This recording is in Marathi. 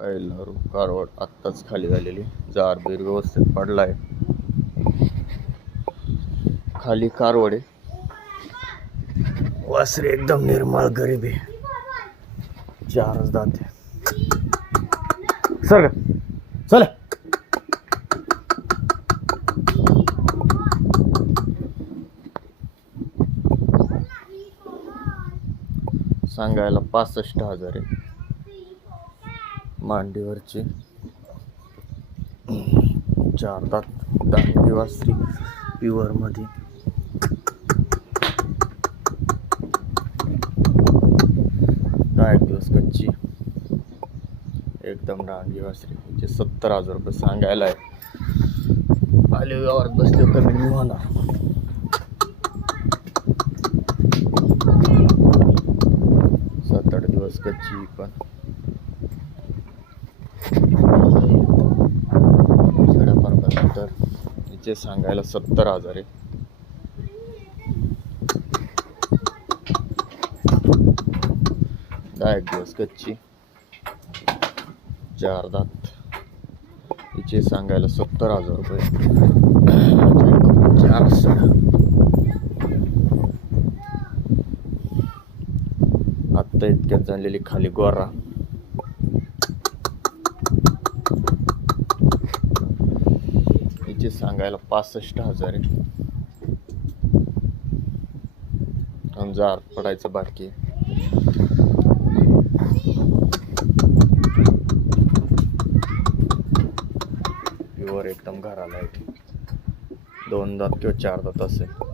पहिला कारवड आत्ताच खाली झालेली, जार बीर व्यवस्थित पडलाय. खाली कारवड आहे. वासरे एकदम निर्मळ गरीब आहे. 4 दात आहे. सर चल. सांगायला 65,000 आहे. मांडीवरची 4 दात दांडी वासरी प्युअर मध्ये. एक दिवस कच्ची एकदम रांगी वासरी. 70,000 रुपये सांगायला आहे. आले व्यवहारात बसले कमी नाही होणार. 7-8 दिवस कच्ची पण 15.5 हिचे सांगायला 70,000 आहे. एक दिवस कच्ची 4 दात. हिचे सांगायला 70,000 रुपये. 4 सड. आत्ता इतक्यात झालेली खाली गोरा. हिचे सांगायला 65,000 आहे. जार पडायचं बाकी आहे. प्युअर एकदम घराला आहे. 2 दात किंवा 4 दात असेल.